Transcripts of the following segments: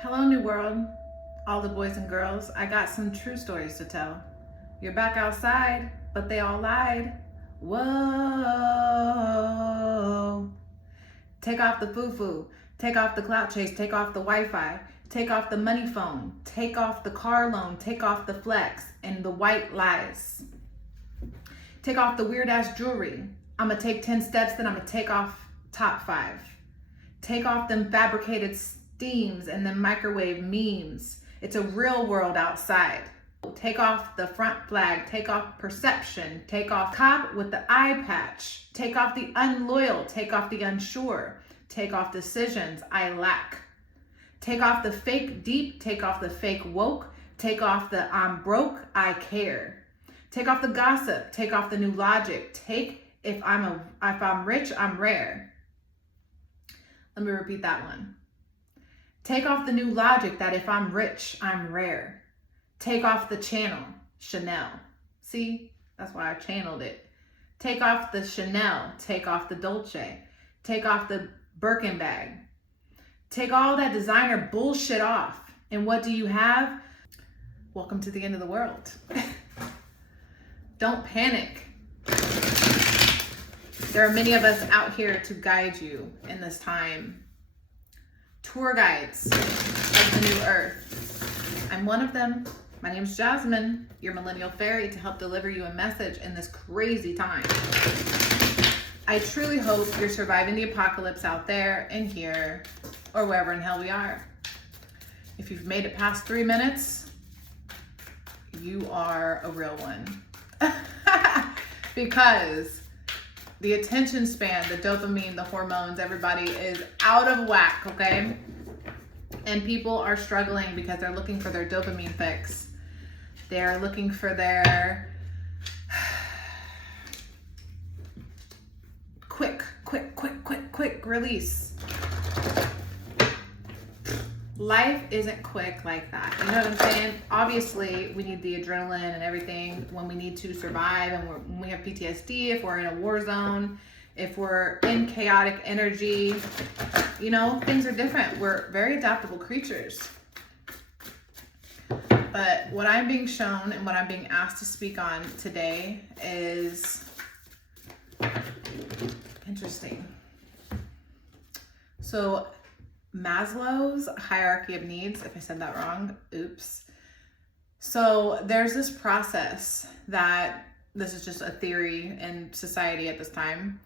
Hello, New World, all the boys and girls. I got some true stories to tell. You're back outside, but they all lied. Whoa. Take off the foo-foo. Take off the clout chase. Take off the Wi-Fi. Take off the money phone. Take off the car loan. Take off the flex and the white lies. Take off the weird-ass jewelry. I'm going to take 10 steps, then I'm going to take off top 5. Take off them fabricated steams and them microwave memes. It's a real world outside. Take off the front flag. Take off perception. Take off cop with the eye patch. Take off the unloyal. Take off the unsure. Take off decisions I lack. Take off the fake deep. Take off the fake woke. Take off the I'm broke, I care. Take off the gossip. Take off the new logic. Take if I'm rich, I'm rare. Let me repeat that one. Take off the new logic that if I'm rich, I'm rare. Take off the channel, Chanel. See, that's why I channeled it. Take off the Chanel. Take off the Dolce. Take off the Birkin bag. Take all that designer bullshit off. And what do you have? Welcome to the end of the world. Don't panic. There are many of us out here to guide you in this time. Tour guides of the new earth. I'm one of them. My name's Jasmine, your millennial fairy, to help deliver you a message in this crazy time. I truly hope you're surviving the apocalypse out there and here, or wherever in hell we are. If you've made it past 3 minutes, you are a real one. Because the attention span, the dopamine, the hormones, everybody is out of whack, okay? And people are struggling because they're looking for their dopamine fix. They're looking for their quick release. Life isn't quick like that. You know what I'm saying? Obviously, we need the adrenaline and everything when we need to survive, and when we have PTSD, if we're in a war zone, if we're in chaotic energy, you know, things are different. We're very adaptable creatures. But what I'm being shown and what I'm being asked to speak on today is interesting. So Maslow's hierarchy of needs, if I said that wrong, oops. So there's this process that, this is just a theory in society at this time.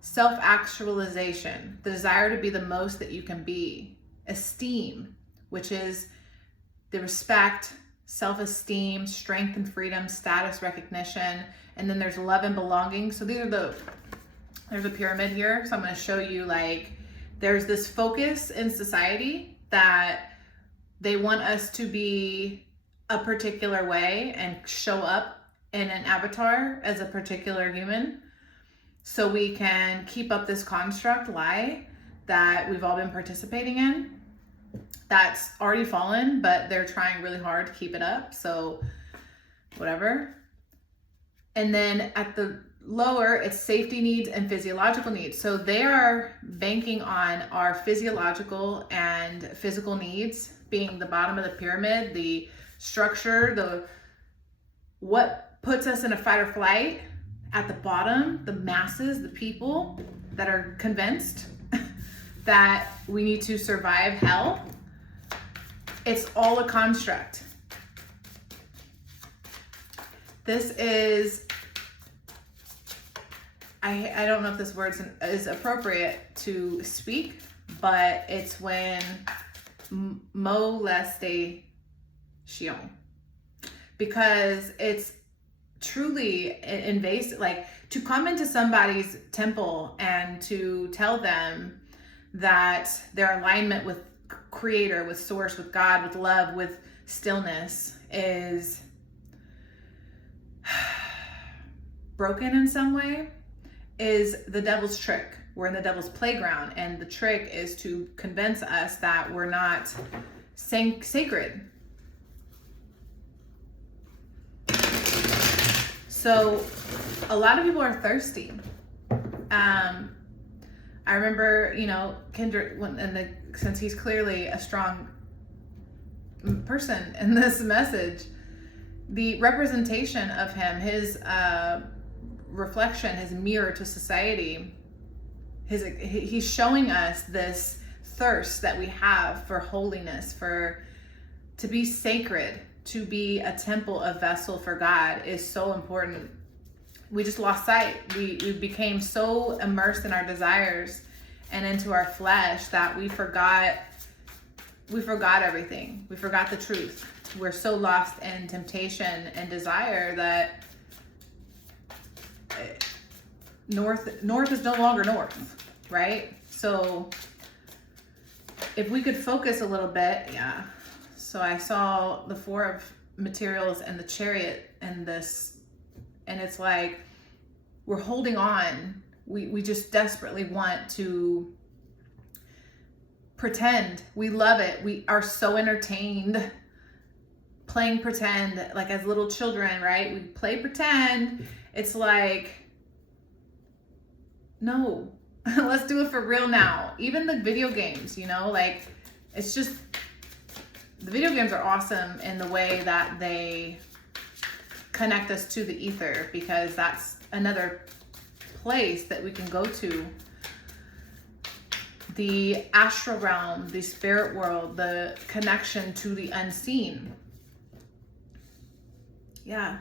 Self-actualization, the desire to be the most that you can be. Esteem, which is the respect, self-esteem, strength and freedom, status recognition. And then there's love and belonging. So there's a pyramid here. So I'm going to show you, like, there's this focus in society that they want us to be a particular way and show up in an avatar as a particular human, so we can keep up this construct lie that we've all been participating in. That's already fallen, but they're trying really hard to keep it up. So whatever. And then at the lower, it's safety needs and physiological needs. So they are banking on our physiological and physical needs being the bottom of the pyramid, the structure, what puts us in a fight or flight. At the bottom, the masses, the people that are convinced that we need to survive hell. It's all a construct. This is, I don't know if this word is appropriate to speak, but it's when molestation, because it's truly invasive. Like, to come into somebody's temple and to tell them that their alignment with Creator, with Source, with God, with love, with stillness is broken in some way, is the devil's trick. We're in the devil's playground, and the trick is to convince us that we're not sacred. So a lot of people are thirsty. I remember, you know, Kendrick, since he's clearly a strong person in this message. The representation of him, his reflection, his mirror to society, he's showing us this thirst that we have for holiness, to be sacred, to be a temple, a vessel for God is so important. We just lost sight. We became so immersed in our desires and into our flesh that we forgot everything. We forgot the truth. We're so lost in temptation and desire that north is no longer north, right? So if we could focus a little bit, yeah. So I saw the Four of Materials and the Chariot and this, and it's like we're holding on. We just desperately want to pretend. We love it. We are so entertained playing pretend, like as little children, right? We play pretend. It's like, no, let's do it for real now. Even the video games, like it's just, the video games are awesome in the way that they connect us to the ether, because that's another place that we can go to. The astral realm, the spirit world, the connection to the unseen. Yeah.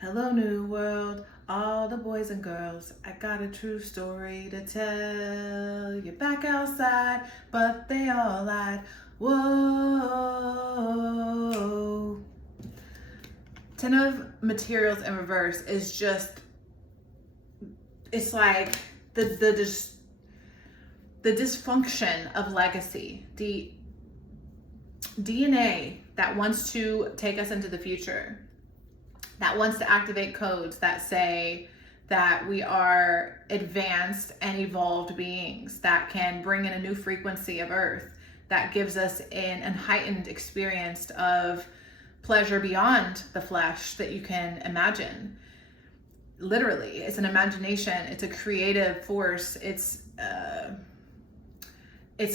Hello, new world, all the boys and girls. I got a true story to tell. You're back outside, but they all lied. Whoa. 10 of Materials in reverse is just, it's like the dysfunction of legacy, the DNA that wants to take us into the future, that wants to activate codes that say that we are advanced and evolved beings that can bring in a new frequency of earth that gives us an heightened experience of pleasure beyond the flesh that you can imagine. Literally, it's an imagination, it's a creative force, it's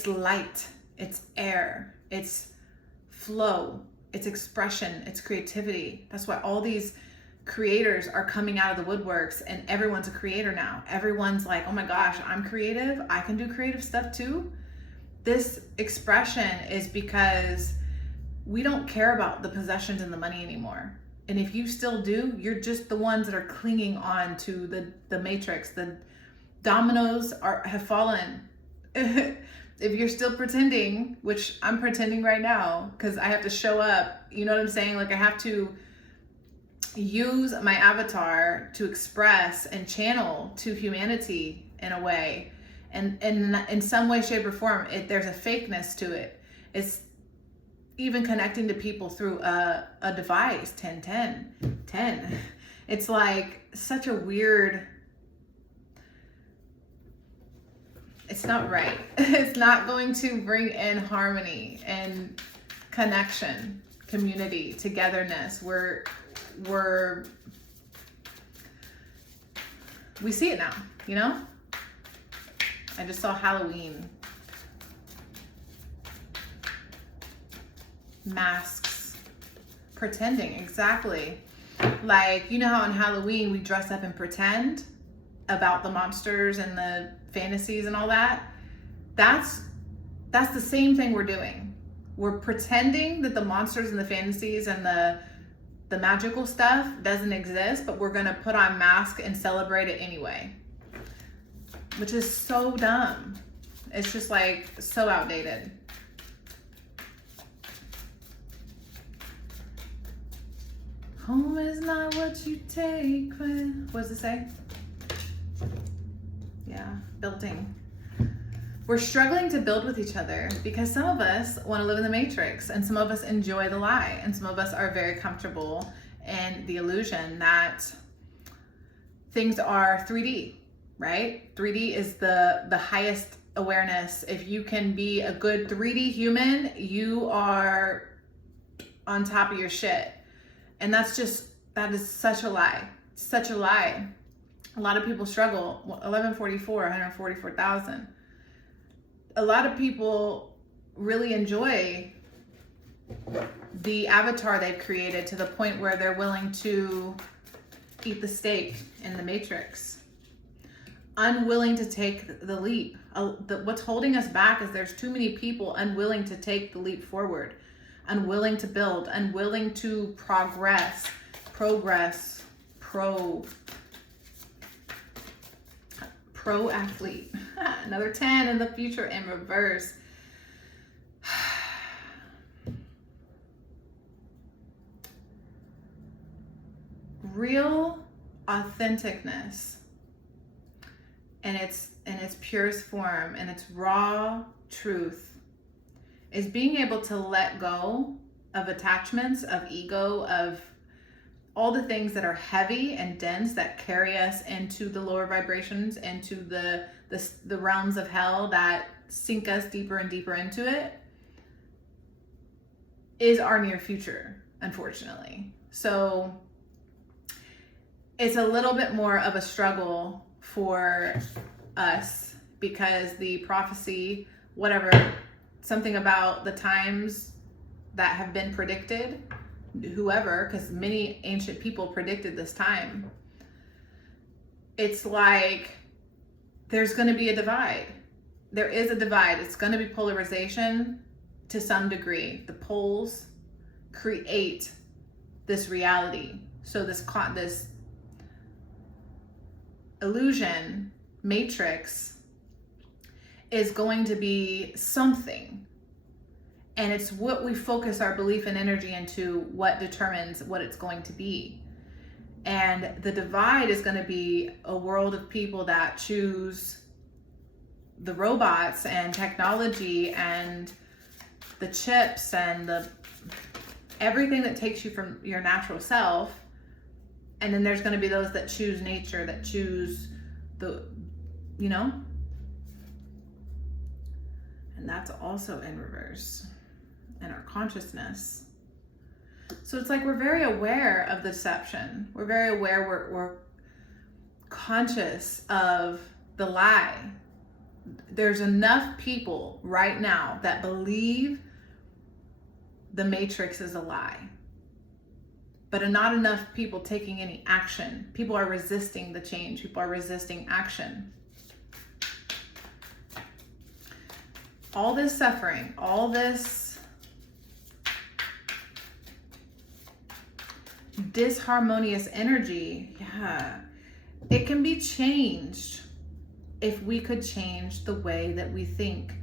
light, it's air, it's flow, it's expression, it's creativity. That's why all these creators are coming out of the woodworks, and everyone's a creator now. Everyone's like, oh my gosh, I'm creative, I can do creative stuff too. This expression is because we don't care about the possessions and the money anymore. And if you still do, you're just the ones that are clinging on to the matrix. The dominoes have fallen. If you're still pretending, which I'm pretending right now, because I have to show up, you know what I'm saying? Like I have to use my avatar to express and channel to humanity in a way. And in some way, shape, or form, there's a fakeness to it. It's even connecting to people through a device, 10. It's like such a weird, it's not right. It's not going to bring in harmony and connection, community, togetherness. We see it now, you know? I just saw Halloween. Masks. Pretending, exactly. Like, you know how on Halloween we dress up and pretend about the monsters and the fantasies and all that? That's the same thing we're doing. We're pretending that the monsters and the fantasies and the magical stuff doesn't exist, but we're gonna put on masks and celebrate it anyway. Which is so dumb. It's just like so outdated. Home is not what you take. What does it say? Yeah, building. We're struggling to build with each other because some of us want to live in the matrix and some of us enjoy the lie, and some of us are very comfortable in the illusion that things are 3D, right? 3D is the highest awareness. If you can be a good 3D human, you are on top of your shit. And that is such a lie. Such a lie. A lot of people struggle. 1144, 144,000. A lot of people really enjoy the avatar they've created to the point where they're willing to eat the steak in the Matrix. Unwilling to take the leap. What's holding us back is there's too many people unwilling to take the leap forward, unwilling to build, unwilling to progress, pro athlete. Another 10 in the future in reverse. Real authenticness in its purest form, and its raw truth, is being able to let go of attachments, of ego, of all the things that are heavy and dense that carry us into the lower vibrations, into the realms of hell that sink us deeper and deeper into it, is our near future, unfortunately. So it's a little bit more of a struggle for us, because the prophecy, whatever, something about the times that have been predicted, whoever, because many ancient people predicted this time, it's like there's going to be a divide. There is a divide. It's going to be polarization to some degree. The poles create this reality. So this illusion matrix is going to be something, and it's what we focus our belief and energy into what determines what it's going to be. And the divide is going to be a world of people that choose the robots and technology and the chips and everything that takes you from your natural self. And then there's going to be those that choose nature, that choose and that's also in reverse in our consciousness. So it's like we're very aware of the deception. We're very aware, we're conscious of the lie. There's enough people right now that believe the Matrix is a lie, but not enough people taking any action. People are resisting the change. People are resisting action. All this suffering, all this disharmonious energy, it can be changed if we could change the way that we think,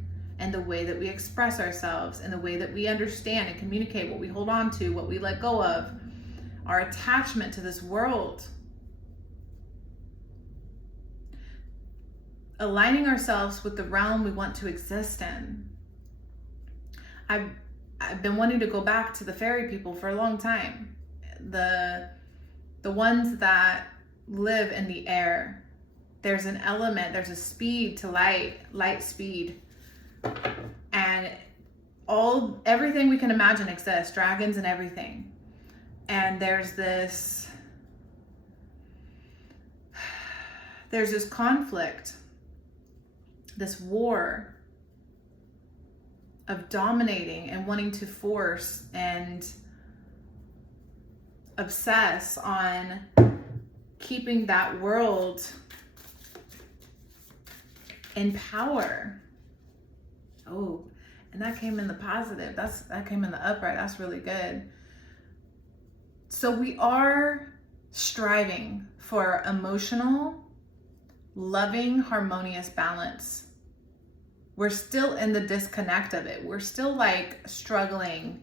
and the way that we express ourselves, and the way that we understand and communicate, what we hold on to, what we let go of, our attachment to this world. Aligning ourselves with the realm we want to exist in. I've been wanting to go back to the fairy people for a long time. The ones that live in the air. There's an element, there's a speed to light speed. And everything we can imagine exists, dragons and everything. And there's this conflict, this war of dominating and wanting to force and obsess on keeping that world in power. Oh, and that came in the positive. That came in the upright. That's really good. So we are striving for emotional, loving, harmonious balance. We're still in the disconnect of it. We're still like struggling.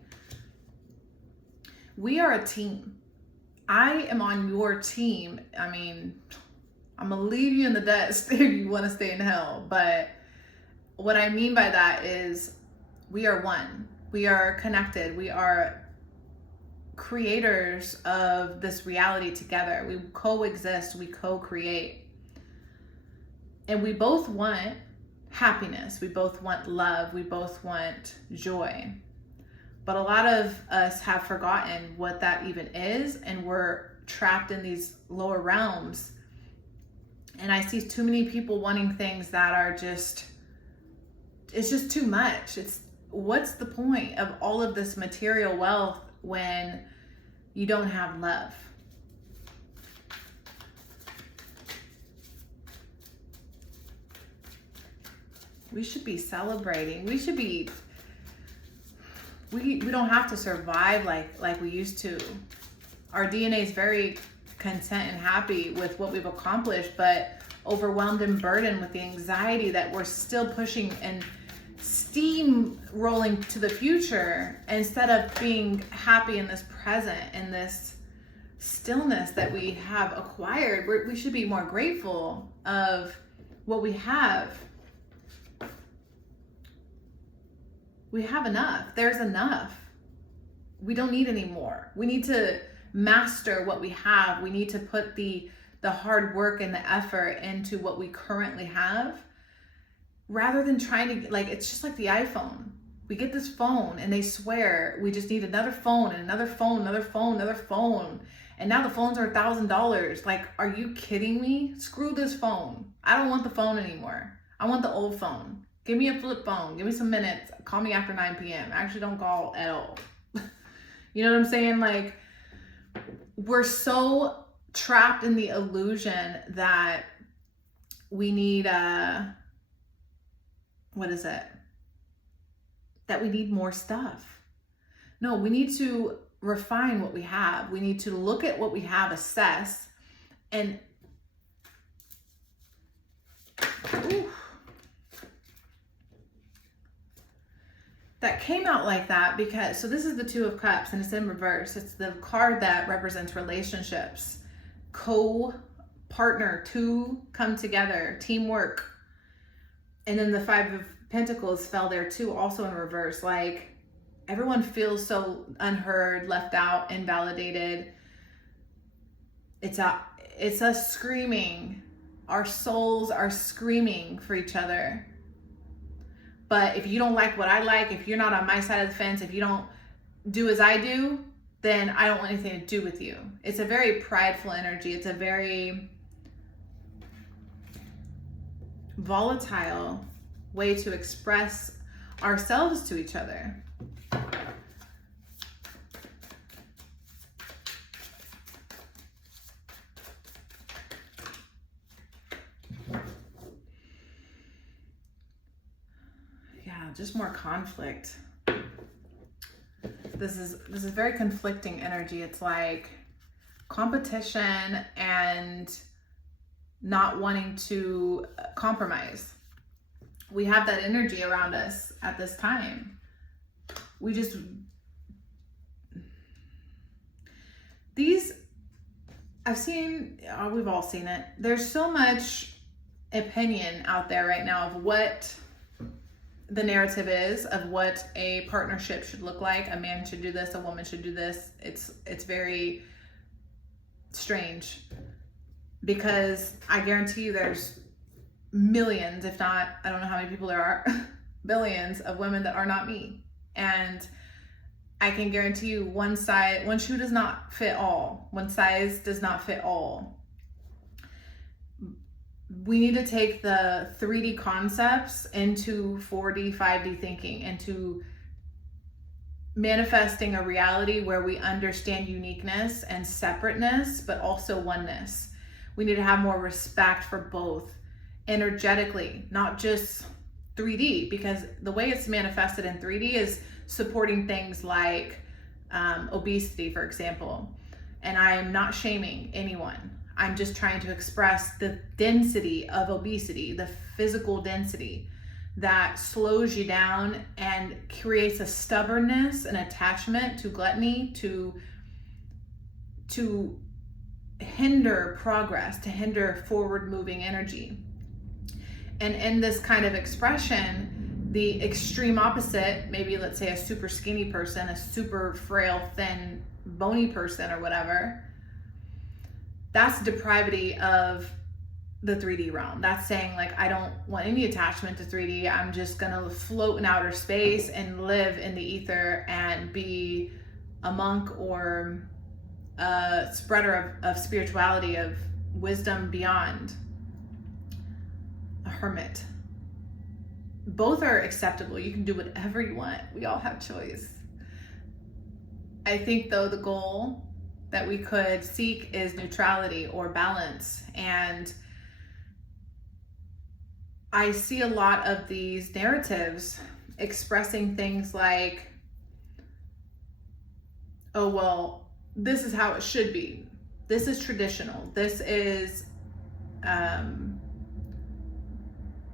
We are a team. I am on your team. I mean, I'm gonna leave you in the dust if you want to stay in hell. But what I mean by that is we are one. We are connected. We are creators of this reality together. We coexist. We co-create. And we both want happiness. We both want love. We both want joy. But a lot of us have forgotten what that even is, and we're trapped in these lower realms. And I see too many people wanting things that are it's just too much. what's the point of all of this material wealth when you don't have love? We should be celebrating. We should be, we don't have to survive like we used to. Our DNA is very content and happy with what we've accomplished, but overwhelmed and burdened with the anxiety that we're still pushing and steam rolling to the future, instead of being happy in this present and this stillness that we have acquired. We should be more grateful of what we have. We have enough. There's enough. We don't need any more. We need to master what we have. We need to put the hard work and the effort into what we currently have, rather than trying to, like, it's just like the iPhone. We get this phone and they swear we just need another phone and another phone, another phone, another phone. And now the phones are $1,000. Like, are you kidding me? Screw this phone. I don't want the phone anymore. I want the old phone. Give me a flip phone. Give me some minutes. Call me after 9 p.m. Actually, don't call at all. You know what I'm saying? Like, we're so trapped in the illusion that we need, what is it? That we need more stuff. No, we need to refine what we have. We need to look at what we have, assess, and that came out like that because, so this is the Two of Cups and it's in reverse. It's the card that represents relationships, co-partner, two come together, teamwork. And then the Five of Pentacles fell there too, also in reverse. Like, everyone feels so unheard, left out, invalidated. It's us screaming. Our souls are screaming for each other. But if you don't like what I like, if you're not on my side of the fence, if you don't do as I do, then I don't want anything to do with you. It's a very prideful energy. It's a very volatile way to express ourselves to each other. Yeah, just more conflict. This is very conflicting energy. It's like competition and not wanting to compromise. We have that energy around us at this time. I've seen, we've all seen it. There's so much opinion out there right now of what the narrative is, of what a partnership should look like. A man should do this, a woman should do this. It's very strange, because I guarantee you there's millions, if not, I don't know how many people there are, billions of women that are not me. And I can guarantee you one shoe does not fit all. One size does not fit all. We need to take the 3D concepts into 4D, 5D thinking, into manifesting a reality where we understand uniqueness and separateness, but also oneness. We need to have more respect for both energetically, not just 3D, because the way it's manifested in 3D is supporting things like obesity, for example. And I am not shaming anyone. I'm just trying to express the density of obesity, the physical density that slows you down and creates a stubbornness, an attachment to gluttony, to hinder progress, to hinder forward moving energy. And in this kind of expression, the extreme opposite, maybe let's say a super skinny person, a super frail, thin, bony person or whatever, that's depravity of the 3D realm. That's saying, like, I don't want any attachment to 3D. I'm just gonna float in outer space and live in the ether and be a monk or a spreader of spirituality, of wisdom beyond. A hermit. both are acceptable. You can do whatever you want. We all have choice. I think though the goal that we could seek is neutrality or balance. And I see a lot of these narratives expressing things like, oh, well, this is how it should be. This is traditional. This is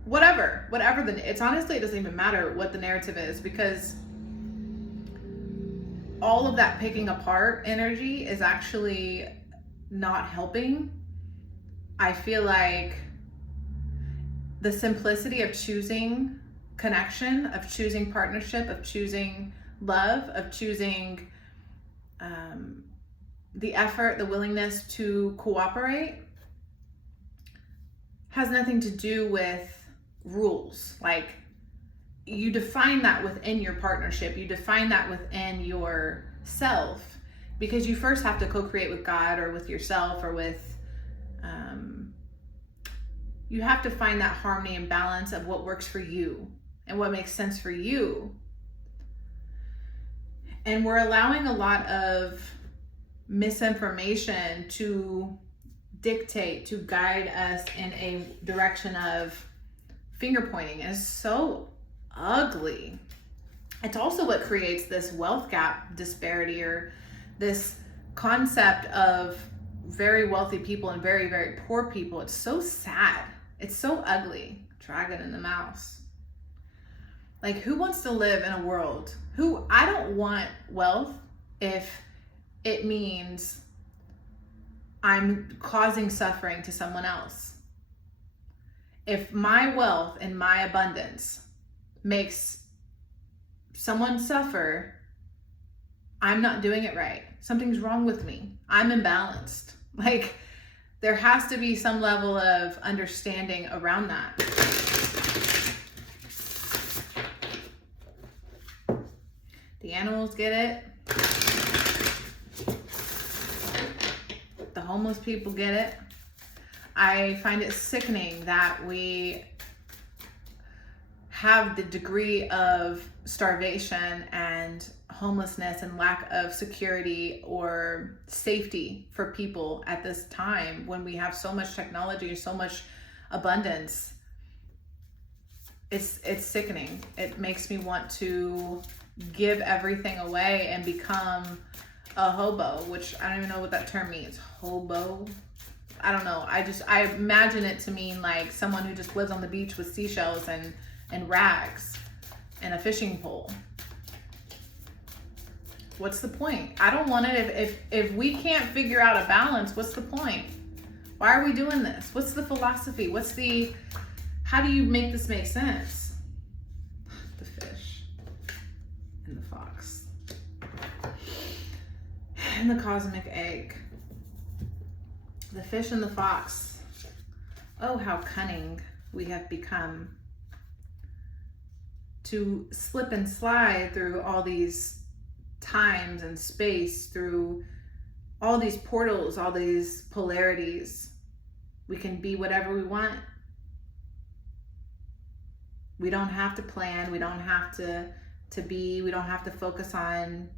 whatever it's honestly, it doesn't even matter what the narrative is, because all of that picking apart energy is actually not helping. I feel like the simplicity of choosing connection, of choosing partnership, of choosing love, of choosing the effort, the willingness to cooperate, has nothing to do with rules. Like, you define that within your partnership, you define that within yourself, because you first have to co-create with God or with yourself or with you have to find that harmony and balance of what works for you and what makes sense for you. And we're allowing a lot of misinformation to dictate, to guide us in a direction of finger pointing. It's so ugly. It's also what creates this wealth gap disparity, or this concept of very wealthy people and very, very poor people. It's so sad. It's so ugly. Dragon and the mouse. Like, who wants to live in a world? I don't want wealth if it means I'm causing suffering to someone else. If my wealth and my abundance makes someone suffer, I'm not doing it right. Something's wrong with me. I'm imbalanced. Like, there has to be some level of understanding around that. The animals get it. The homeless people get it. I find it sickening that we have the degree of starvation and homelessness and lack of security or safety for people at this time, when we have so much technology, so much abundance. It's sickening. It makes me want to give everything away and become a hobo, which I don't even know what that term means. Hobo? I don't know. I imagine it to mean like someone who just lives on the beach with seashells and rags and a fishing pole. What's the point? I don't want it. If we can't figure out a balance, what's the point? Why are we doing this? What's the philosophy? How do you make this make sense? The fish and the fox and the cosmic egg. The fish and the fox. Oh, how cunning we have become to slip and slide through all these times and space, through all these portals, all these polarities. We can be whatever we want. We don't have to plan. We don't have to be. We don't have to focus on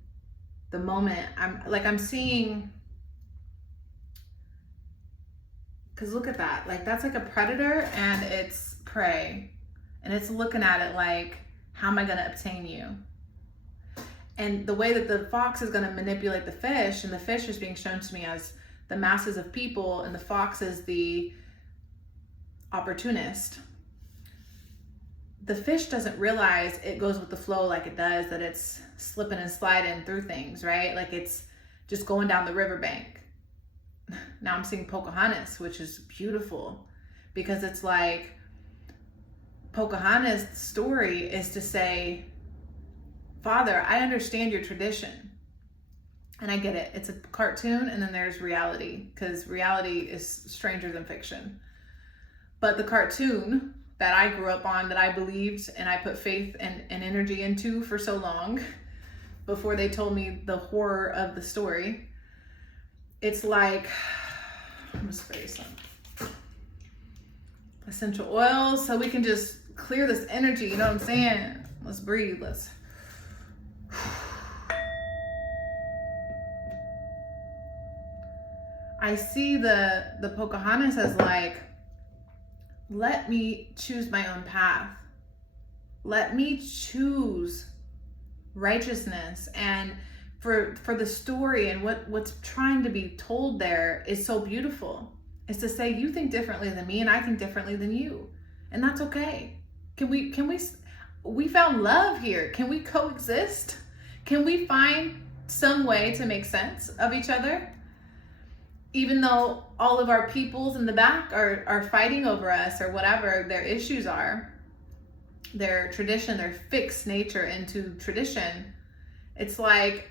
the moment. I'm seeing, because look at that. Like, that's like a predator and it's prey, and it's looking at it like, how am I going to obtain you? And the way that the fox is going to manipulate the fish, and the fish is being shown to me as the masses of people, and the fox is the opportunist. The fish doesn't realize it goes with the flow like it does, that it's slipping and sliding through things, right? Like, it's just going down the riverbank. Now I'm seeing Pocahontas, which is beautiful, because it's like Pocahontas' story is to say, Father, I understand your tradition. And I get it. It's a cartoon, and then there's reality, because reality is stranger than fiction. But the cartoon that I grew up on, that I believed and I put faith and energy into for so long, before they told me the horror of the story, it's like, I'm gonna spray some essential oils so we can just clear this energy, you know what I'm saying? Let's breathe. I see the Pocahontas as like, let me choose my own path. Let me choose righteousness. And for the story and what's trying to be told there is so beautiful. It's to say, you think differently than me and I think differently than you. And that's okay. We found love here. Can we coexist? Can we find some way to make sense of each other? Even though all of our peoples in the back are fighting over us or whatever their issues are, their tradition, their fixed nature into tradition, it's like,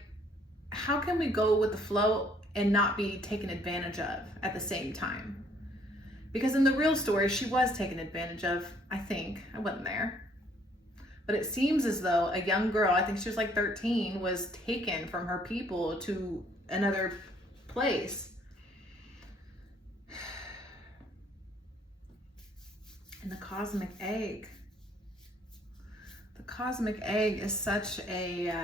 how can we go with the flow and not be taken advantage of at the same time? Because in the real story, she was taken advantage of, I think. I wasn't there. But it seems as though a young girl, I think she was like 13, was taken from her people to another place. And the cosmic egg. The cosmic egg is such a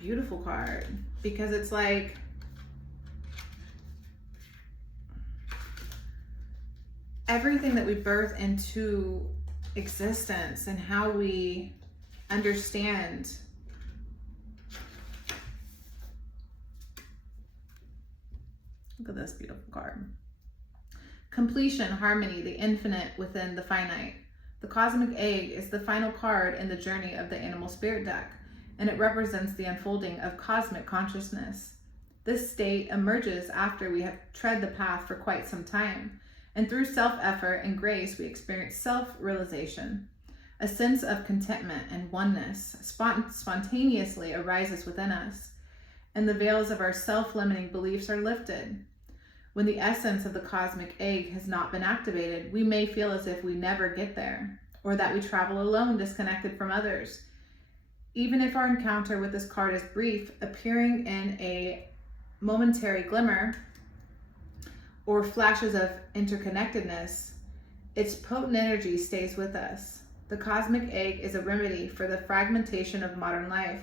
beautiful card, because it's like, everything that we birth into existence and how we understand look at this beautiful card. Completion, harmony, the infinite within the finite. The cosmic egg is the final card in the journey of the animal spirit deck, and it represents the unfolding of cosmic consciousness. This state emerges after we have tread the path for quite some time, and through self-effort and grace we experience self-realization. A sense of contentment and oneness spontaneously arises within us, and the veils of our self-limiting beliefs are lifted. When the essence of the cosmic egg has not been activated, we may feel as if we never get there, or that we travel alone, disconnected from others. Even if our encounter with this card is brief, appearing in a momentary glimmer or flashes of interconnectedness, its potent energy stays with us. The cosmic egg is a remedy for the fragmentation of modern life.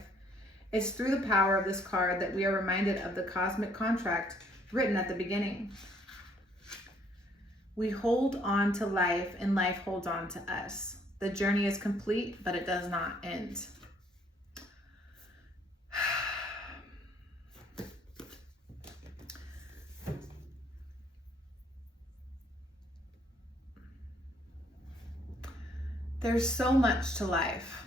It's through the power of this card that we are reminded of the cosmic contract written at the beginning. We hold on to life and life holds on to us. The journey is complete, but it does not end. There's so much to life,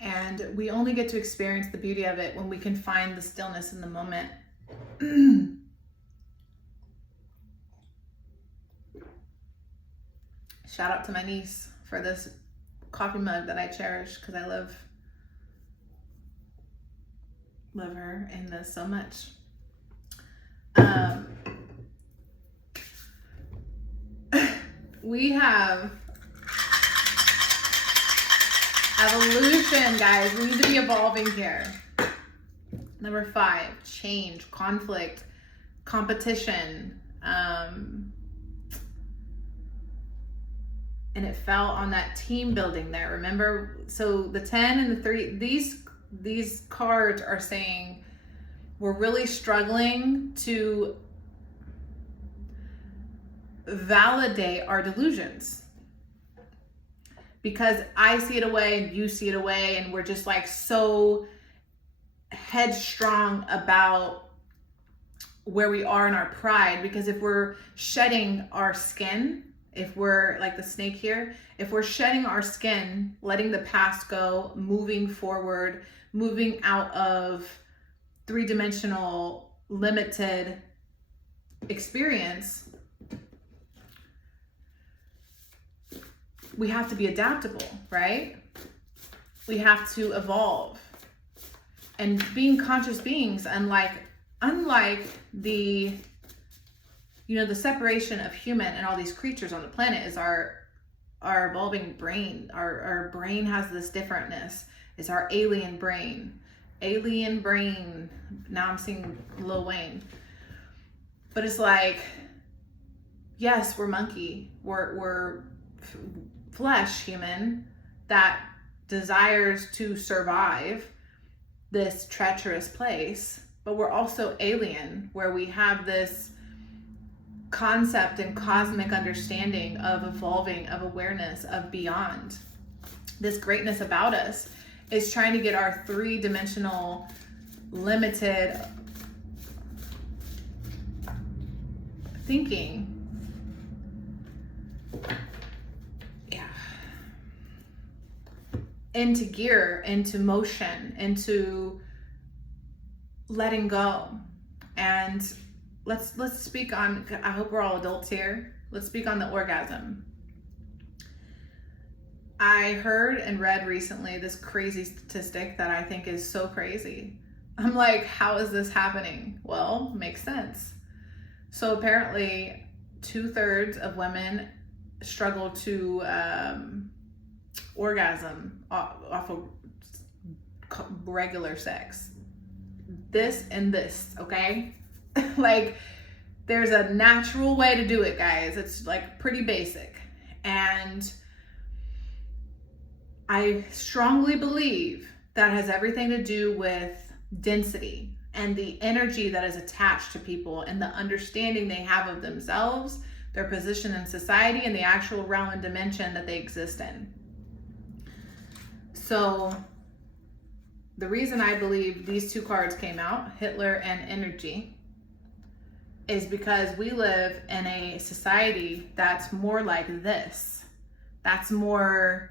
and we only get to experience the beauty of it when we can find the stillness in the moment. Shout out to my niece for this coffee mug that I cherish, because I love her and this so much. We have evolution, guys. We need to be evolving here. Number 5, change, conflict, competition. And it fell on that team building there. Remember? So the 10 and the 3, these cards are saying we're really struggling to validate our delusions, because I see it away and you see it away, and we're just like so headstrong about where we are in our pride. Because if we're shedding our skin, if we're like the snake here, if we're shedding our skin, letting the past go, moving forward, moving out of 3-dimensional limited experience, we have to be adaptable, right? We have to evolve. And being conscious beings, unlike the, the separation of human and all these creatures on the planet, is our evolving brain. Our brain has this differentness. It's our alien brain. Alien brain. Now I'm seeing Lil Wayne. But it's like, yes, we're monkey. We're flesh human that desires to survive this treacherous place, but we're also alien, where we have this concept and cosmic understanding of evolving, of awareness, of beyond. This greatness about us is trying to get our three-dimensional, limited thinking, into gear, into motion, into letting go. And let's speak on, I hope we're all adults here. Let's speak on the orgasm. I heard and read recently this crazy statistic that I think is so crazy. I'm like, how is this happening? Well, makes sense. So apparently 2/3 of women struggle to orgasm off of regular sex. This and this, okay? Like, there's a natural way to do it, guys. It's like pretty basic. And I strongly believe that has everything to do with density and the energy that is attached to people and the understanding they have of themselves, their position in society, and the actual realm and dimension that they exist in. So the reason I believe these two cards came out, Hitler and energy, is because we live in a society that's more like this. That's more,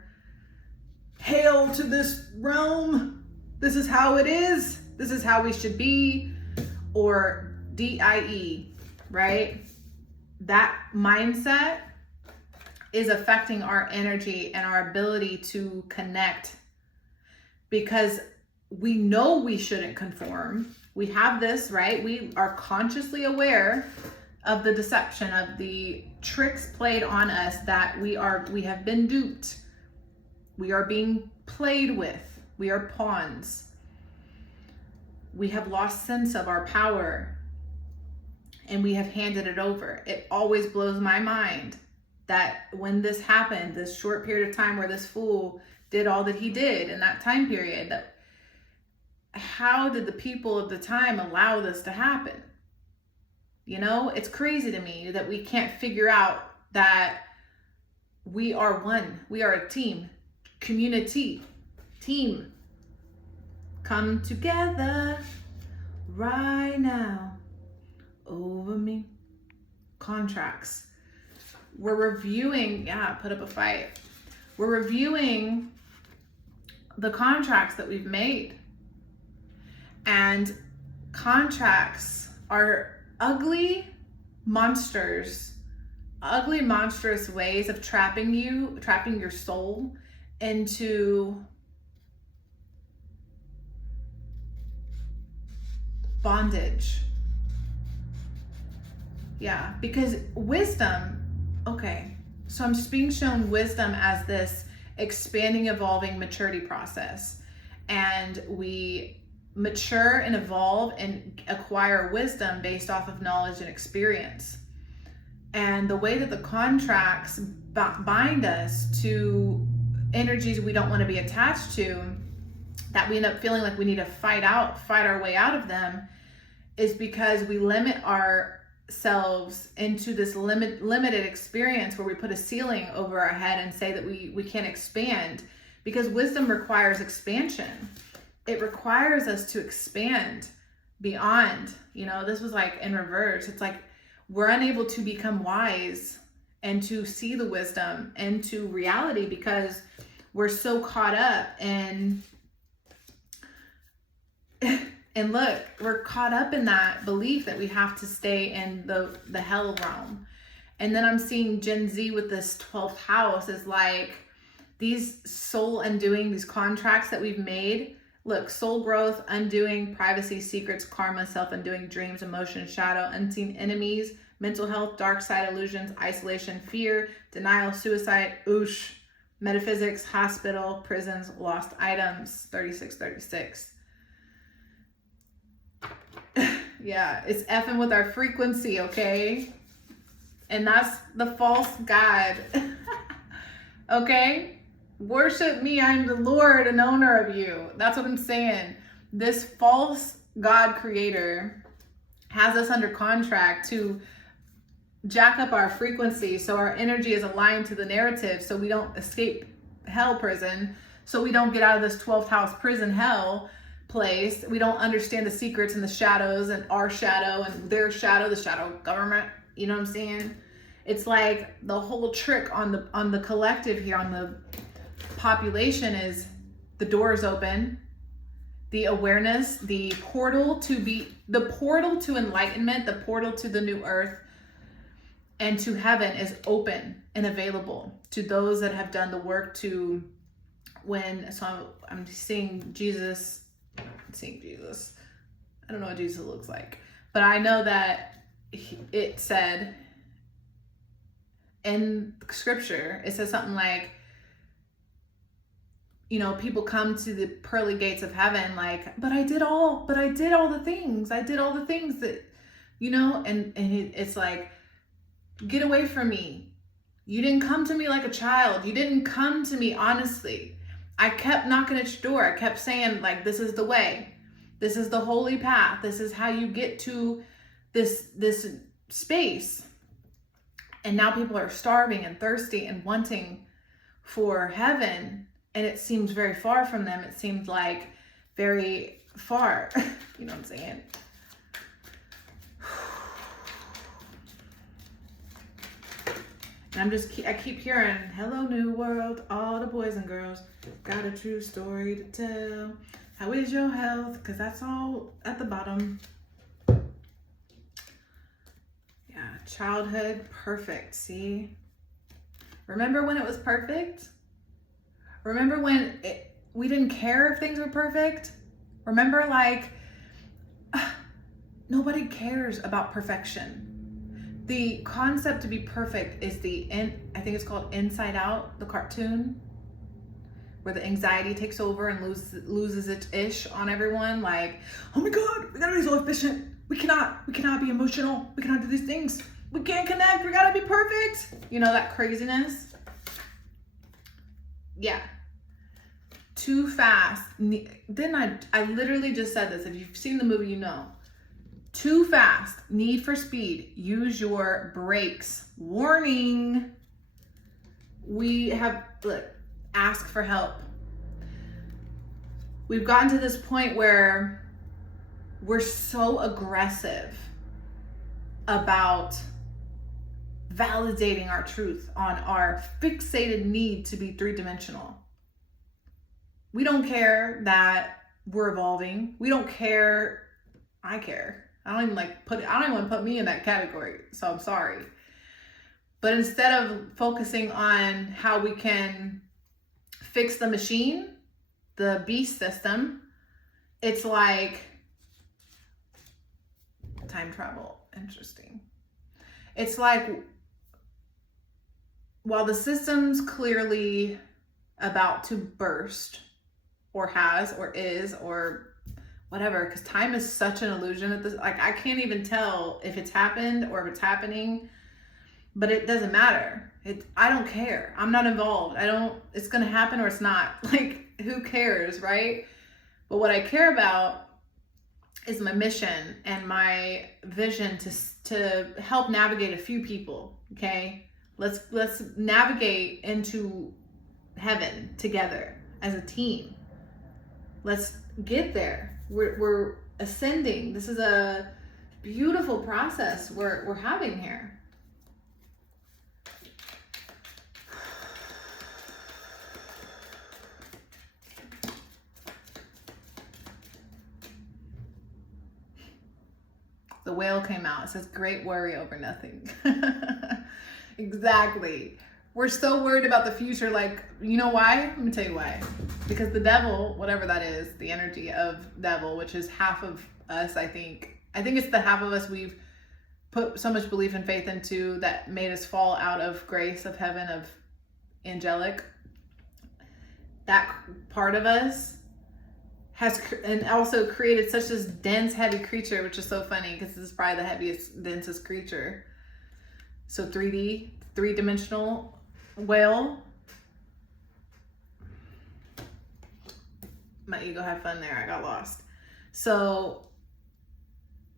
hail to this realm. This is how it is. This is how we should be. Or DIE, right? That mindset is affecting our energy and our ability to connect, because we know we shouldn't conform. We have this, right? We are consciously aware of the deception, of the tricks played on us, that we have been duped. We are being played with. We are pawns. We have lost sense of our power, and we have handed it over. It always blows my mind that when this happened, this short period of time where this fool did all that he did in that time period, that how did the people of the time allow this to happen? You know, it's crazy to me that we can't figure out that we are one. We are a team, community, team. Come together right now over me. Contracts. We're reviewing, put up a fight. We're reviewing the contracts that we've made. And contracts are ugly monsters, ugly, monstrous ways of trapping your soul into bondage. Yeah, because wisdom, okay, so I'm just being shown wisdom as this expanding, evolving maturity process. And we mature and evolve and acquire wisdom based off of knowledge and experience. And the way that the contracts bind us to energies we don't want to be attached to, that we end up feeling like we need to fight our way out of them, is because we limit ourselves into this limited experience where we put a ceiling over our head and say that we can't expand, because wisdom requires expansion. It requires us to expand beyond, this was like in reverse. It's like we're unable to become wise and to see the wisdom into reality because we're so caught up in, and look, we're caught up in that belief that we have to stay in the hell realm. And then I'm seeing Gen Z with this 12th house is like these soul undoing, these contracts that we've made. Look, soul growth, undoing, privacy, secrets, karma, self-undoing, dreams, emotion, shadow, unseen enemies, mental health, dark side, illusions, isolation, fear, denial, suicide, oosh, metaphysics, hospital, prisons, lost items, 3636. Yeah, it's effing with our frequency, okay? And that's the false God. Okay? Worship me, I'm the Lord and owner of you. That's what I'm saying. This false God creator has us under contract to jack up our frequency so our energy is aligned to the narrative, so we don't escape hell prison, so we don't get out of this 12th house prison hell place. We don't understand the secrets and the shadows and our shadow and their shadow, the shadow government. You know what I'm saying? It's like the whole trick on the collective here, on the population, is the door is open, the awareness, the portal to enlightenment, the portal to the new earth and to heaven is open and available to those that have done the work to I'm seeing Jesus. I don't know what Jesus looks like, but I know that it said in scripture, it says something like, you know, people come to the pearly gates of heaven like, but I did all the things. I did all the things that, you know, and it's like, get away from me. You didn't come to me like a child. You didn't come to me honestly. I kept knocking at your door. I kept saying, like, this is the way. This is the holy path. This is how you get to this space. And now people are starving and thirsty and wanting for heaven. And it seems very far from them. It seems like very far. You know what I'm saying? And I keep hearing, hello, new world, all the boys and girls got a true story to tell. How is your health? Because that's all at the bottom. Yeah, childhood, perfect, see? Remember when it was perfect? Remember when we didn't care if things were perfect? Remember, like, nobody cares about perfection. The concept to be perfect is I think it's called Inside Out, the cartoon, where the anxiety takes over and loses its ish on everyone. Like, oh my God, we gotta be so efficient. We cannot be emotional. We cannot do these things. We can't connect. We gotta be perfect. You know, that craziness. Yeah. Too fast. I literally just said this. If you've seen the movie, you know. Too fast, need for speed, use your brakes. Warning. Ask for help. We've gotten to this point where we're so aggressive about validating our truth on our fixated need to be three-dimensional. We don't care that we're evolving. We don't care. I care. I don't even want to put me in that category, so I'm sorry. But instead of focusing on how we can fix the machine, the beast system, it's like time travel. Interesting. It's like, while the system's clearly about to burst, or has, or is, or whatever, because time is such an illusion at this. Like, I can't even tell if it's happened or if it's happening, but it doesn't matter. I don't care. I'm not involved. It's gonna happen or it's not. Like, who cares, right? But what I care about is my mission and my vision to help navigate a few people. Okay, let's navigate into heaven together as a team. Let's get there. We're ascending. This is a beautiful process we're having here. The whale came out. It says, great worry over nothing. Exactly. We're so worried about the future. Like, you know why? Let me tell you why. Because the devil, whatever that is, the energy of devil, which is half of us, I think it's the half of us we've put so much belief and faith into that made us fall out of grace, of heaven, of angelic. That part of us has, and also created such this dense, heavy creature, which is so funny because this is probably the heaviest, densest creature. So 3D, three-dimensional whale. My ego had fun there. I got lost. So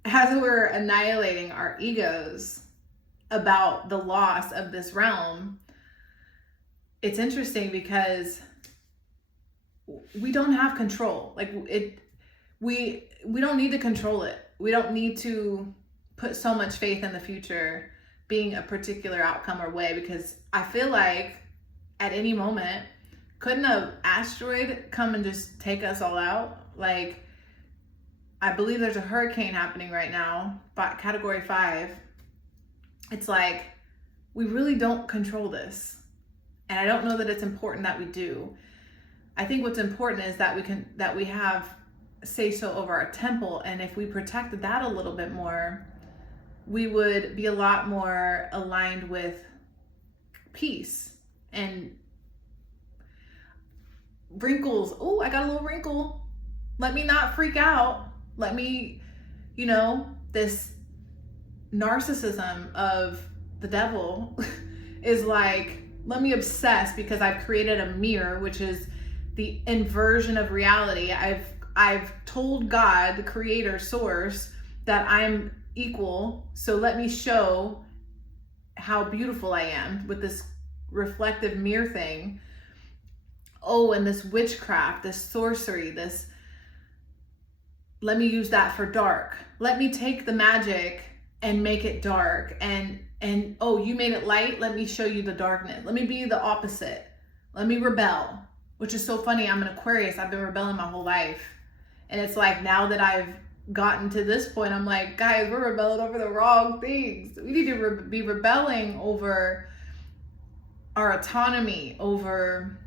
as we're annihilating our egos about the loss of this realm, it's interesting because we don't have control. Like we don't need to control it. We don't need to put so much faith in the future being a particular outcome or way, because I feel like at any moment, couldn't an asteroid come and just take us all out? Like, I believe there's a hurricane happening right now, category 5. It's like, we really don't control this. And I don't know that it's important that we do. I think what's important is that we have say so over our temple. And if we protected that a little bit more, we would be a lot more aligned with peace and wrinkles. Oh, I got a little wrinkle. Let me not freak out. Let me, this narcissism of the devil is like, let me obsess because I've created a mirror, which is the inversion of reality. I've told God, the creator source, that I'm equal. So let me show how beautiful I am with this reflective mirror thing. Oh, and this witchcraft, this sorcery, let me use that for dark. Let me take the magic and make it dark. And oh, you made it light. Let me show you the darkness. Let me be the opposite. Let me rebel, which is so funny. I'm an Aquarius. I've been rebelling my whole life. And it's like, now that I've gotten to this point, I'm like, guys, we're rebelling over the wrong things. We need to be rebelling over our autonomy, over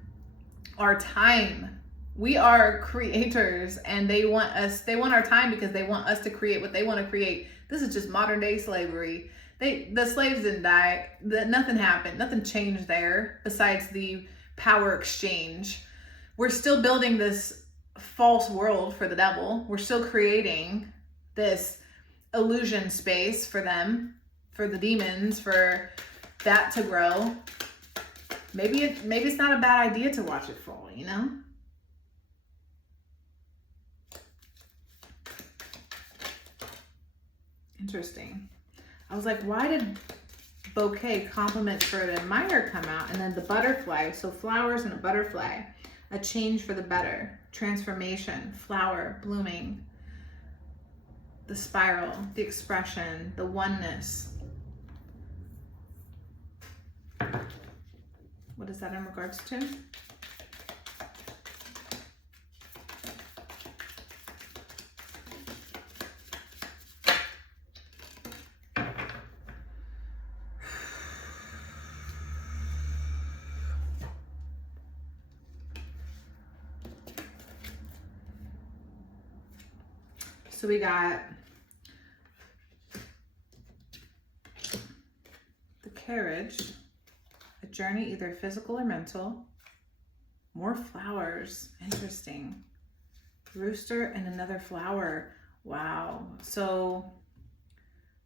our time. We are creators, and they want our time because they want us to create what they want to create. This is just modern day slavery. The slaves didn't die. Nothing happened. Nothing changed there besides the power exchange. We're still building this false world for the devil. We're still creating this illusion space for them, for the demons, for that to grow. Maybe it's not a bad idea to watch it fall, Interesting. I was like, why did bouquet compliments for the admirer come out? And then the butterfly, so flowers and a butterfly, a change for the better, transformation, flower, blooming, the spiral, the expression, the oneness. What is that in regards to? So we got the carriage, a journey either physical or mental, more flowers, interesting, rooster and another flower. Wow. So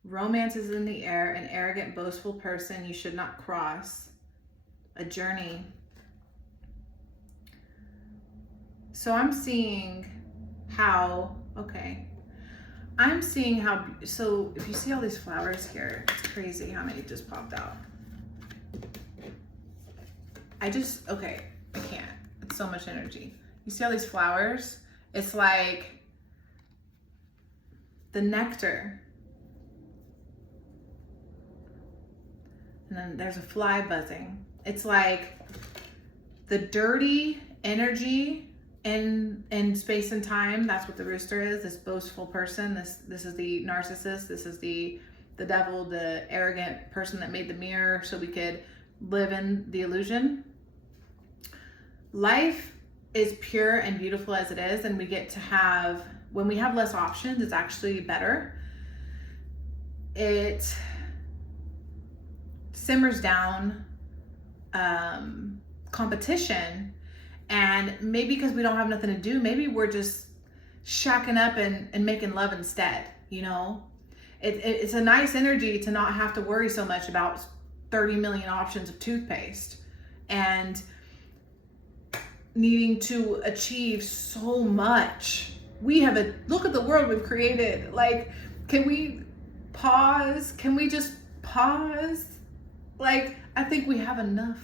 romance is in the air, an arrogant, boastful person you should not cross, a journey. So I'm seeing how, so if you see all these flowers here, it's crazy how many just popped out. I can't. It's so much energy. You see all these flowers? It's like the nectar. And then there's a fly buzzing. It's like the dirty energy in space and time. That's what the rooster is, this boastful person. This is the narcissist. This is the devil, the arrogant person that made the mirror so we could live in the illusion. Life is pure and beautiful as it is, and we get to have, when we have less options, it's actually better. It simmers down competition. And maybe because we don't have nothing to do, maybe we're just shacking up and making love instead, It's a nice energy to not have to worry so much about 30 million options of toothpaste and needing to achieve so much. We have look at the world we've created. Like, can we pause? Can we just pause? Like, I think we have enough.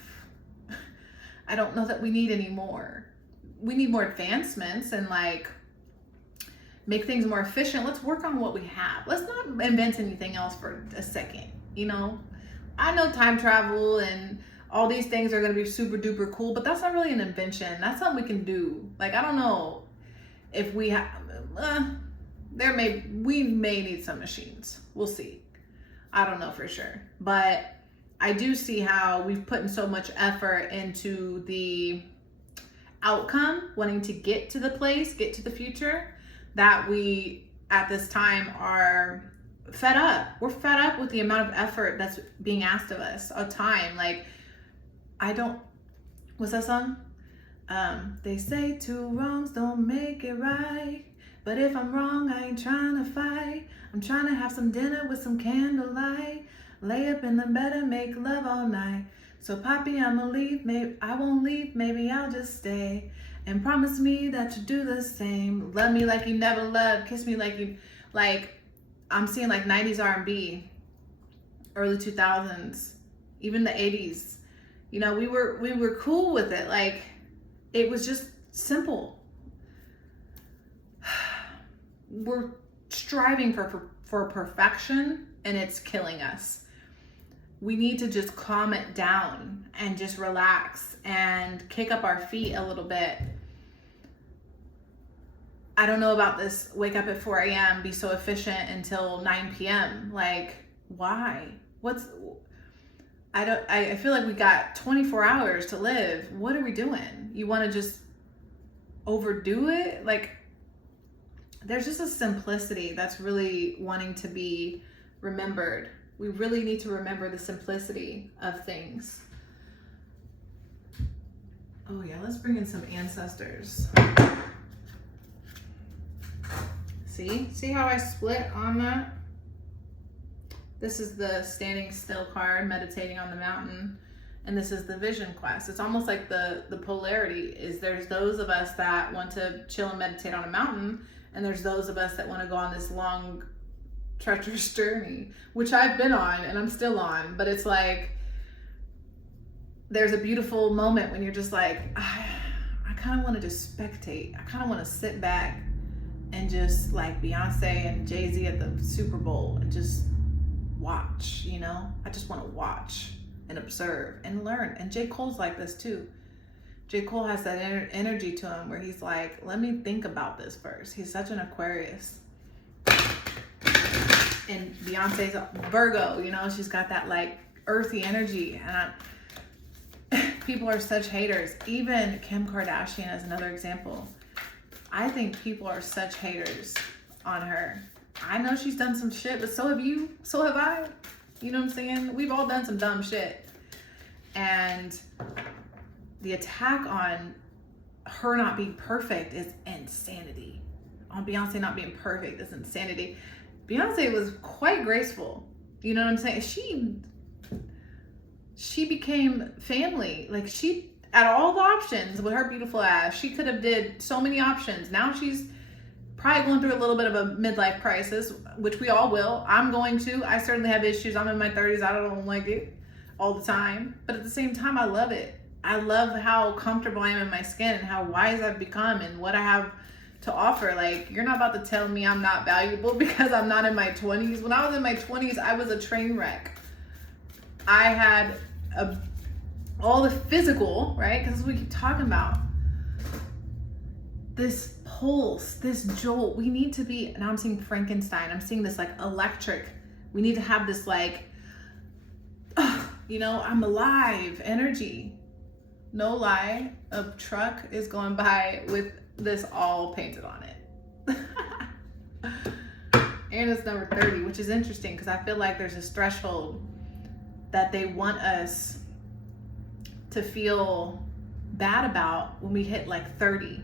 I don't know that we need any more. We need more advancements and like make things more efficient. Let's work on what we have. Let's not invent anything else for a second, you know? I know time travel and all these things are gonna be super duper cool, but that's not really an invention. That's something we can do. Like, I don't know if we have, we may need some machines. We'll see. I don't know for sure. But I do see how we've put in so much effort into the outcome, wanting to get to the place, get to the future, that we at this time are fed up. We're fed up with the amount of effort that's being asked of us, a time. Like, what's that song? They say two wrongs don't make it right, but if I'm wrong, I ain't trying to fight. I'm trying to have some dinner with some candlelight, lay up in the bed and make love all night. So Poppy, I'ma leave, maybe I won't leave, maybe I'll just stay. And promise me that you do the same. Love me like you never loved, kiss me like you, like, I'm seeing like 90s R&B, early 2000s, even the 80s. You know, we were cool with it. Like, it was just simple. We're striving for perfection, and it's killing us. We need to just calm it down and just relax and kick up our feet a little bit. I don't know about this wake up at 4 a.m., be so efficient until 9 p.m. Like, why? I feel like we got 24 hours to live. What are we doing? You want to just overdo it? Like, there's just a simplicity that's really wanting to be remembered. We really need to remember the simplicity of things. Oh yeah, let's bring in some ancestors. See how I split on that? This is the standing still card, meditating on the mountain. And this is the vision quest. It's almost like the polarity is there's those of us that want to chill and meditate on a mountain, and there's those of us that want to go on this long, treacherous journey, which I've been on and I'm still on. But it's like, there's a beautiful moment when you're just like, I kind of want to just spectate. I kind of want to sit back and just like Beyonce and Jay-Z at the Super Bowl and just watch, you know? I just want to watch and observe and learn. And J. Cole's like this too. J. Cole has that energy to him where he's like, let me think about this first. He's such an Aquarius. And Beyonce's a Virgo, you know? She's got that like earthy energy. And people are such haters. Even Kim Kardashian is another example. I think people are such haters on her. I know she's done some shit, but so have you. So have I. You know what I'm saying? We've all done some dumb shit. And the attack on her not being perfect is insanity. On Beyonce not being perfect is insanity. Beyonce was quite graceful. You know what I'm saying? She became family. Like, she, at all the options with her beautiful ass, she could have did so many options. Now she's probably going through a little bit of a midlife crisis, which we all will. I'm going to. I certainly have issues. I'm in my 30s. I don't like it all the time. But at the same time, I love it. I love how comfortable I am in my skin and how wise I've become and what I have to offer. Like, you're not about to tell me I'm not valuable because I'm not in my 20s. When I was in my 20s, I was a train wreck. I had all the physical, right? Because that's what we keep talking about. This pulse, this jolt. We need to be, now I'm seeing Frankenstein. I'm seeing this like electric. We need to have this like, you know, I'm alive energy. No lie, a truck is going by with this all painted on it. And it's number 30, which is interesting because I feel like there's this threshold that they want us to feel bad about when we hit like 30.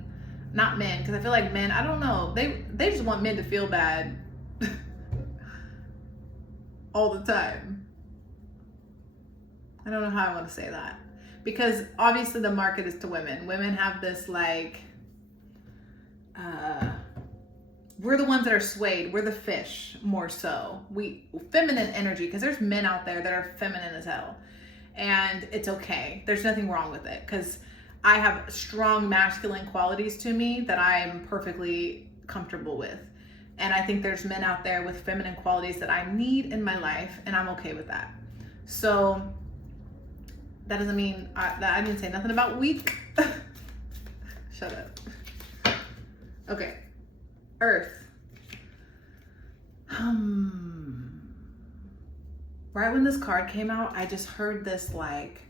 Not men, because I feel like men, I don't know, they just want men to feel bad. all the time. I don't know how I want to say that, because obviously the market is to women. Women have this like, we're the ones that are swayed. We're the fish more so. Feminine energy, because there's men out there that are feminine as hell. And it's okay. There's nothing wrong with it, because I have strong masculine qualities to me that I'm perfectly comfortable with. And I think there's men out there with feminine qualities that I need in my life, and I'm okay with that. So that doesn't mean that I didn't say nothing about weak. Shut up. Okay. Earth. Right when this card came out, I just heard this like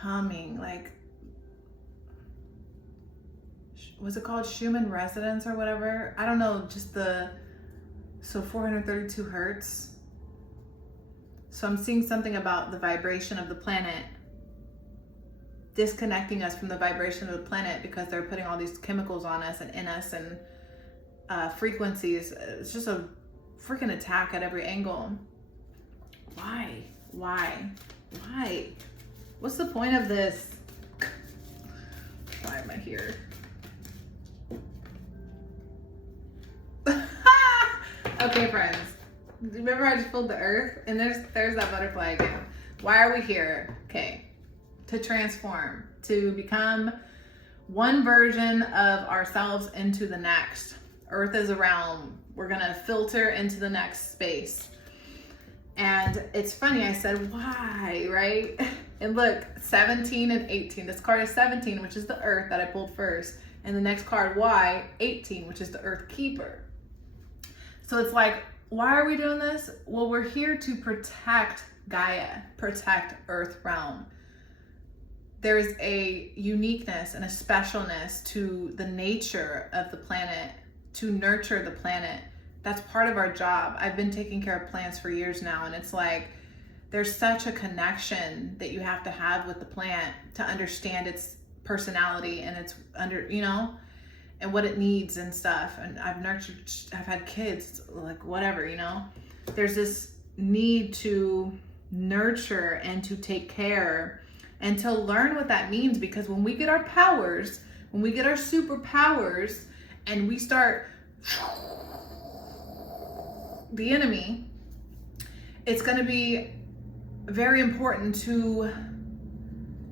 humming, like, was it called Schumann resonance or whatever? I don't know, so 432 hertz. So I'm seeing something about the vibration of the planet disconnecting us from the vibration of the planet, because they're putting all these chemicals on us and in us, and frequencies. It's just a freaking attack at every angle. Why? What's the point of this? Why am I here? Okay, friends. Remember I just pulled the earth, and there's that butterfly again. Why are we here? Okay. To transform, to become one version of ourselves into the next. Earth is a realm. We're gonna filter into the next space. And it's funny, I said, why, right? And look, 17 and 18. This card is 17, which is the earth that I pulled first. And the next card, why, 18, which is the earth keeper. So it's like, why are we doing this? Well, we're here to protect Gaia, protect Earth realm. There's a uniqueness and a specialness to the nature of the planet, to nurture the planet. That's part of our job. I've been taking care of plants for years now, and it's like, there's such a connection that you have to have with the plant to understand its personality and its and what it needs and stuff. And I've had kids, like whatever, there's this need to nurture and to take care and to learn what that means, because when we get our powers, when we get our superpowers and we start the enemy, it's going to be very important to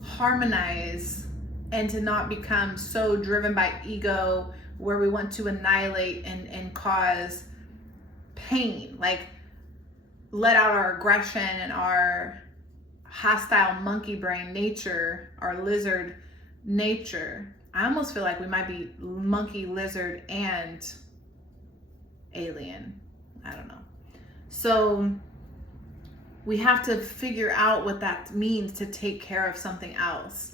harmonize and to not become so driven by ego where we want to annihilate and cause pain, like let out our aggression and our hostile monkey brain nature, our lizard nature. I almost feel like we might be monkey, lizard, and alien. I don't know. So we have to figure out what that means to take care of something else.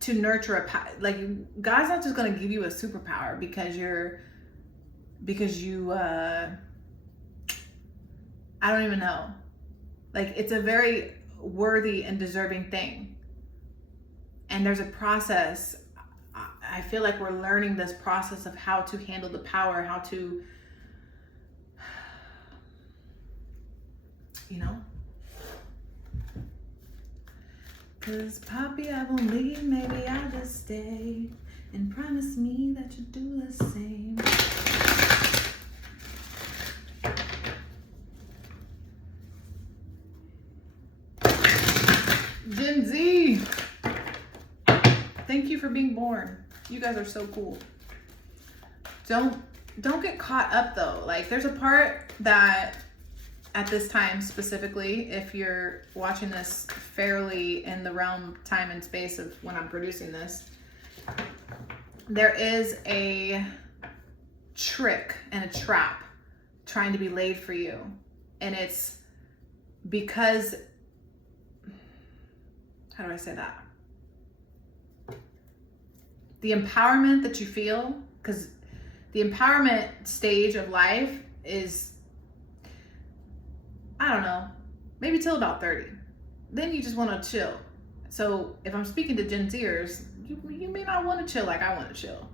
To nurture like, God's not just going to give you a superpower because you I don't even know. Like, it's a very worthy and deserving thing. And there's a process. I feel like we're learning this process of how to handle the power, how to, Cause Poppy, I won't leave, maybe I'll just stay and promise me that you'll do the same. Gen Z, thank you for being born. You guys are so cool. Don't get caught up though. Like, there's a part that at this time specifically, if you're watching this fairly in the realm, time, and space of when I'm producing this, there is a trick and a trap trying to be laid for you. And it's because, how do I say that? The empowerment that you feel, because the empowerment stage of life is, I don't know, maybe till about 30. Then you just want to chill. So if I'm speaking to Gen Zers, you may not want to chill like I want to chill.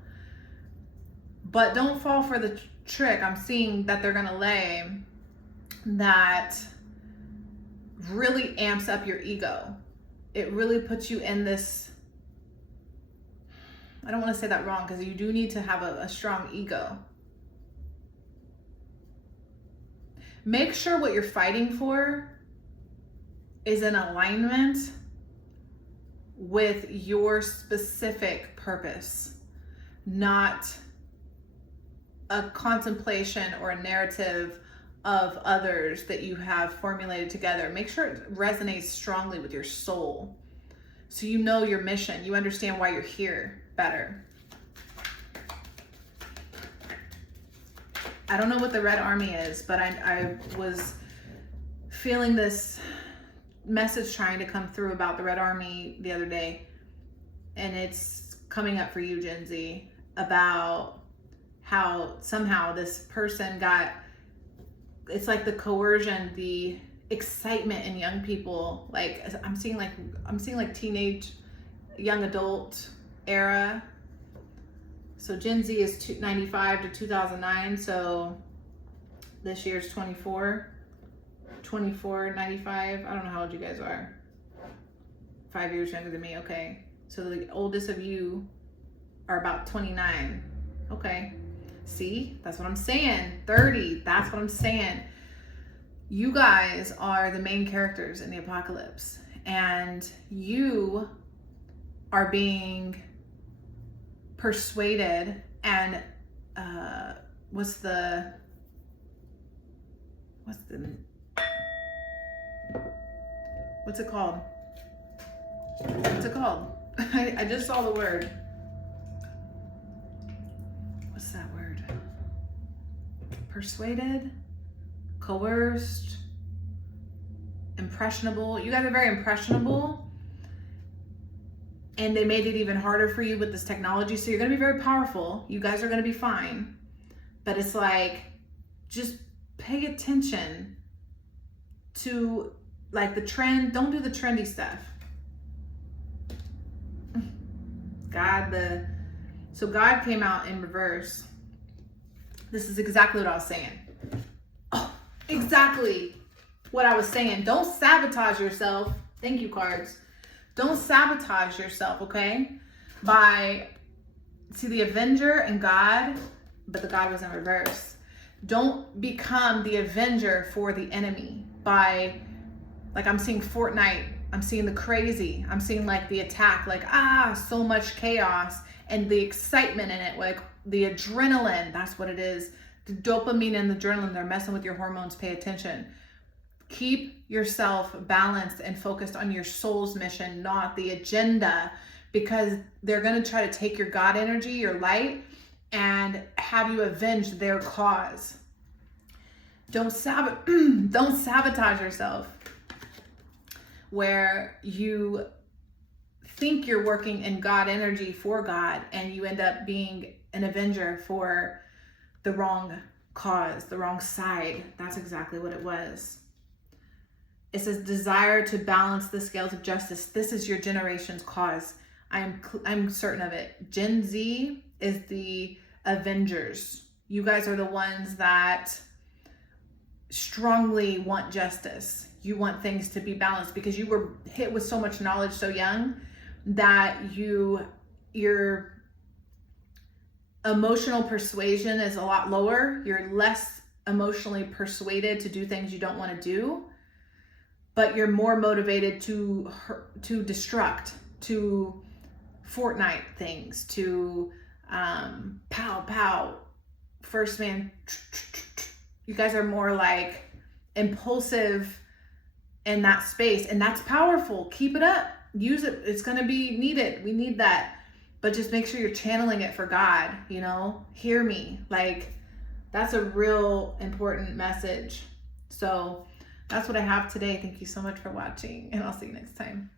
But don't fall for the trick I'm seeing that they're going to lay that really amps up your ego. It really puts you in this, I don't want to say that wrong, because you do need to have a strong ego. Make sure what you're fighting for is in alignment with your specific purpose, not a contemplation or a narrative of others that you have formulated together. Make sure it resonates strongly with your soul, so you know your mission, you understand why you're here better. I don't know what the Red Army is, but I was feeling this message trying to come through about the Red Army the other day, and it's coming up for you, Gen Z, about how somehow this person got, it's like the coercion, the excitement in young people. Like I'm seeing like teenage, young adult era. So Gen Z is 95 to 2009. So this year's 24, 95. I don't know how old you guys are. 5 years younger than me. Okay. So the oldest of you are about 29. Okay. See, that's what I'm saying. 30, that's what I'm saying. You guys are the main characters in the apocalypse, and you are being persuaded and what's it called? I just saw the word. What's that word? Persuaded, coerced, impressionable. You guys are very impressionable, and they made it even harder for you with this technology. So you're going to be very powerful. You guys are going to be fine, but it's like, just pay attention to like the trend. Don't do the trendy stuff. So God came out in reverse. This is exactly what I was saying. Oh, exactly what I was saying. Don't sabotage yourself. Thank you, cards. Don't sabotage yourself, okay? See the Avenger and God, but the God was in reverse. Don't become the Avenger for the enemy by, like I'm seeing Fortnite, I'm seeing the crazy, I'm seeing like the attack, like so much chaos and the excitement in it, like the adrenaline, that's what it is. The dopamine and the adrenaline, they're messing with your hormones. Pay attention. Keep yourself balanced and focused on your soul's mission, not the agenda, because they're going to try to take your God energy, your light, and have you avenge their cause. Don't sabotage yourself where you think you're working in God energy for God and you end up being an avenger for the wrong cause, the wrong side. That's exactly what it was. It says desire to balance the scales of justice. This is your generation's cause. I'm certain of it. Gen Z is the avengers. You guys are the ones that strongly want justice. You want things to be balanced because you were hit with so much knowledge so young that your emotional persuasion is a lot lower. You're less emotionally persuaded to do things you don't want to do, but you're more motivated to destruct, to Fortnite things, to pow pow, first man. You guys are more like impulsive in that space, and that's powerful. Keep it up. Use it. It's going to be needed. We need that. But just make sure you're channeling it for God, hear me. Like, that's a real important message. So that's what I have today. Thank you so much for watching, and I'll see you next time.